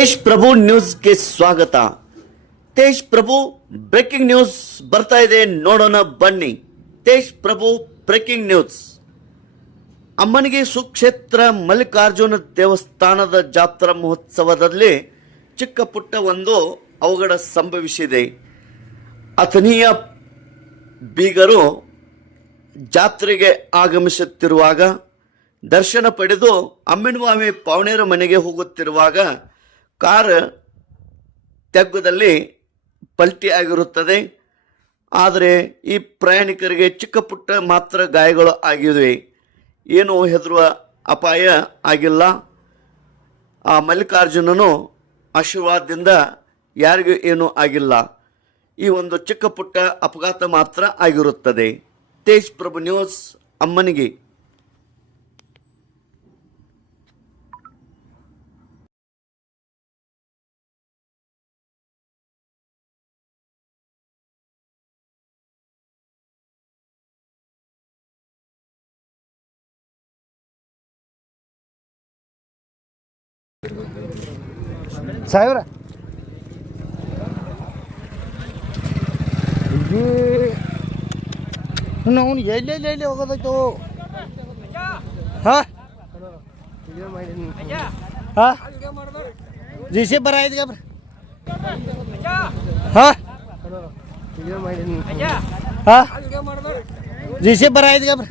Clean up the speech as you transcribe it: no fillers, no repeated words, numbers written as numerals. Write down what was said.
ತೇಜ್ ಪ್ರಭು ನ್ಯೂಸ್ಗೆ ಸ್ವಾಗತ. ತೇಜ್ ಪ್ರಭು breaking news ಬರ್ತಾ ಇದೆ, ನೋಡೋಣ ಬನ್ನಿ. ತೇಜ್ ಪ್ರಭು ಬ್ರೇಕಿಂಗ್ ನ್ಯೂಸ್. ಅಮ್ಮನಿಗೆ ಸುಕ್ಷೇತ್ರ ಮಲ್ಲಿಕಾರ್ಜುನ ದೇವಸ್ಥಾನದ ಜಾತ್ರಾ ಮಹೋತ್ಸವದಲ್ಲಿ ಚಿಕ್ಕ ಪುಟ್ಟ ಒಂದು ಅವಘಡ ಸಂಭವಿಸಿದೆ. ಅಥಣಿಯ ಬೀಗರು ಜಾತ್ರೆಗೆ ಆಗಮಿಸುತ್ತಿರುವಾಗ ದರ್ಶನ ಪಡೆದು ಅಮ್ಮಿನವಾಮಿ ಪಾವಣೇರ ಮನೆಗೆ ಹೋಗುತ್ತಿರುವಾಗ ಕಾರ್ ತೆಗ್ಗದಲ್ಲಿ ಪಲ್ಟಿ ಆಗಿರುತ್ತದೆ. ಆದರೆ ಈ ಪ್ರಯಾಣಿಕರಿಗೆ ಚಿಕ್ಕ ಪುಟ್ಟ ಮಾತ್ರ ಗಾಯಗಳು ಆಗಿವೆ. ಏನು ಹೆದರುವ ಅಪಾಯ ಆಗಿಲ್ಲ. ಆ ಮಲ್ಲಿಕಾರ್ಜುನನು ಆಶೀರ್ವಾದದಿಂದ ಯಾರಿಗೂ ಏನೂ ಆಗಿಲ್ಲ. ಈ ಒಂದು ಚಿಕ್ಕ ಪುಟ್ಟ ಅಪಘಾತ ಮಾತ್ರ ಆಗಿರುತ್ತದೆ. ತೇಜ್ ಪ್ರಭು ನ್ಯೂಸ್, ಅಮ್ಮನಿಗೆ. ಸಾಹೇಬ್ರ ನಾವು ಎಲ್ಲಿ ಹೋಗೋದಾಯ್ತು. ಹಾಂ ಹಾಂ ಜಿ ಸಿ ಬರ ಆಯ್ತು ಗಬ್ರ. ಹಾಂ ಹಾಂ ಜಿ ಸಿ ಬರ ಆಯ್ತು ಗಬ್ರ.